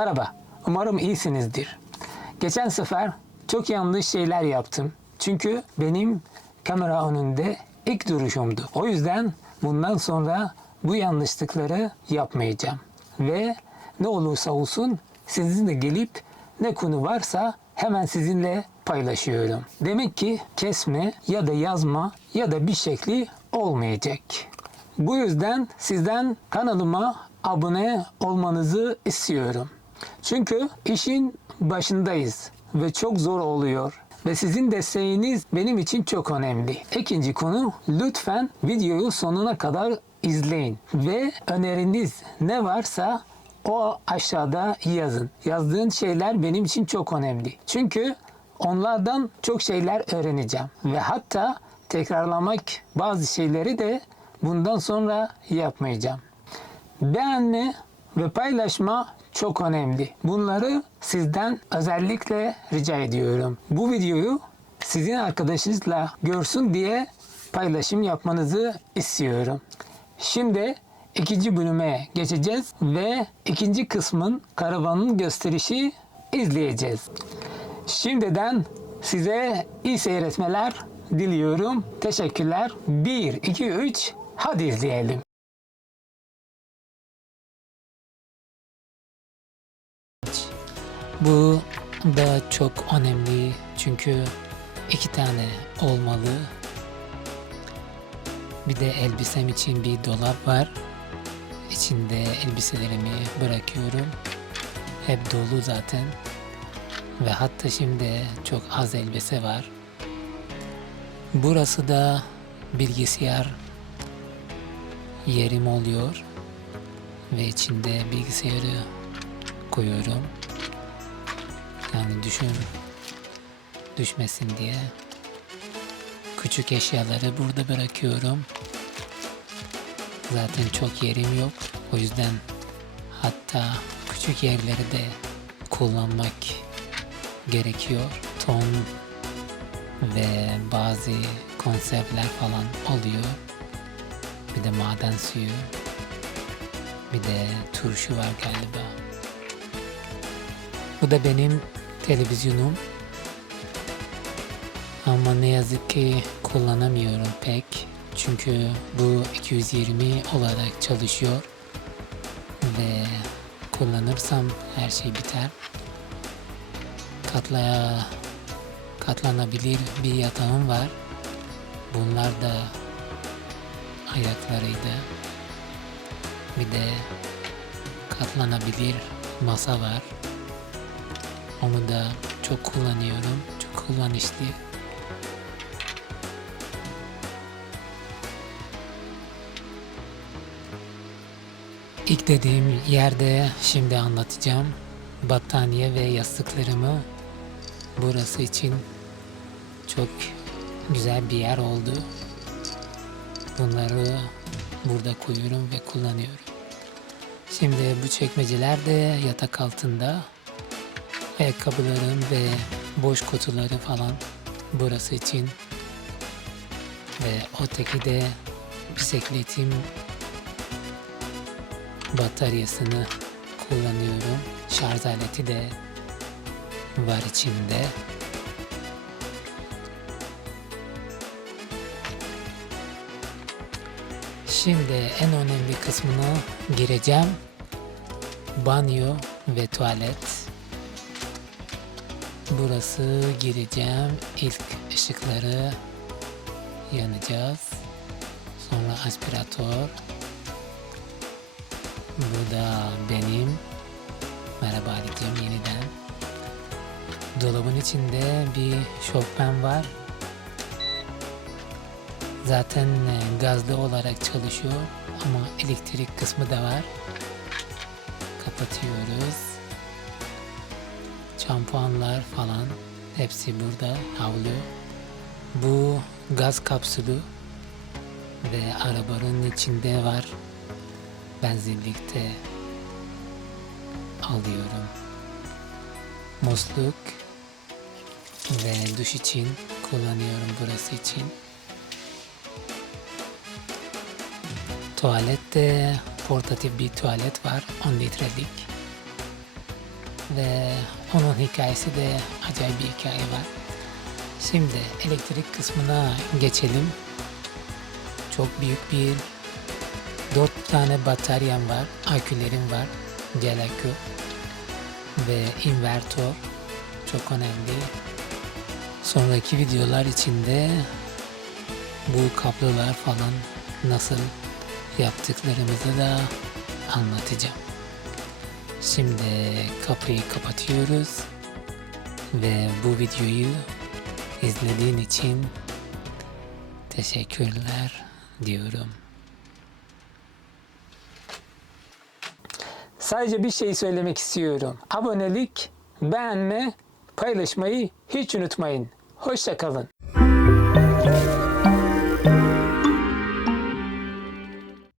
Merhaba, umarım iyisinizdir. Geçen sefer çok yanlış şeyler yaptım. Çünkü benim kamera önünde ilk duruşumdu. O yüzden bundan sonra bu yanlışlıkları yapmayacağım. Ve ne olursa olsun sizinle gelip ne konu varsa hemen sizinle paylaşıyorum. Demek ki kesme ya da yazma ya da bir şekli olmayacak. Bu yüzden sizden kanalıma abone olmanızı istiyorum. Çünkü işin başındayız ve çok zor oluyor. Ve sizin desteğiniz benim için çok önemli. İkinci konu lütfen videoyu sonuna kadar izleyin ve öneriniz ne varsa o aşağıda yazın. Yazdığın şeyler benim için çok önemli. Çünkü onlardan çok şeyler öğreneceğim ve hatta tekrarlamak bazı şeyleri de bundan sonra yapmayacağım. Beğenme ve paylaşma çok önemli. Bunları sizden özellikle rica ediyorum. Bu videoyu sizin arkadaşınızla görsün diye paylaşım yapmanızı istiyorum. Şimdi ikinci bölüme geçeceğiz ve ikinci kısmın karavanın gösterişi izleyeceğiz. Şimdiden size iyi seyretmeler diliyorum. Teşekkürler. 1, 2, 3 hadi izleyelim. Bu da çok önemli çünkü iki tane olmalı. Bir de elbisem için bir dolap var. İçinde elbiselerimi bırakıyorum. Hep dolu zaten. Ve hatta şimdi çok az elbise var. Burası da bilgisayar yerim oluyor. Ve içinde bilgisayarı koyuyorum. Yani düşün düşmesin diye. Küçük eşyaları burada bırakıyorum. Zaten çok yerim yok. O yüzden hatta küçük yerleri de kullanmak gerekiyor. Ton ve bazı konseptler falan oluyor. Bir de maden suyu. Bir de turşu var galiba. Bu da benim televizyonum. Ama ne yazık ki kullanamıyorum pek. Çünkü bu 220 olarak çalışıyor. Ve kullanırsam her şey biter. Katlaya katlanabilir bir yatağım var. Bunlar da ayaklarıydı. Bir de katlanabilir masa var. Onu da çok kullanıyorum. Çok kullanışlı. İlk dediğim yerde şimdi anlatacağım. Battaniye ve yastıklarımı burası için çok güzel bir yer oldu. Bunları burada koyuyorum ve kullanıyorum. Şimdi bu çekmeceler de yatak altında. Ayakkabılarım ve boş kutuları falan burası için. Ve öteki de bisikletim bataryasını kullanıyorum. Şarj aleti de var içinde. Şimdi en önemli kısmına gireceğim. Banyo ve tuvalet. Burası gireceğim. İlk ışıkları yanacağız. Sonra aspiratör. Bu da benim. Merhaba diyeceğim yeniden. Dolabın içinde bir şofben var. Zaten e, gazlı olarak çalışıyor ama elektrik kısmı da var. Kapatıyoruz. Şampuanlar falan hepsi burada havlu. Bu gaz kapsülü ve arabanın içinde var. Benzinlikte alıyorum. Musluk ve duş için kullanıyorum burası için. Tuvalette portatif bir tuvalet var 10 litrelik. Ve onun hikayesi de acayip bir hikaye var. Şimdi elektrik kısmına geçelim. Çok büyük bir dört tane bataryam var, akülerim var, gel akü ve invertör çok önemli. Sonraki videolar içinde bu kablolar falan nasıl yaptıklarımızı da anlatacağım. Şimdi kapıyı kapatıyoruz ve bu videoyu izlediğin için teşekkürler diyorum. Sadece bir şey söylemek istiyorum. Abonelik, beğenme, paylaşmayı hiç unutmayın. Hoşça kalın.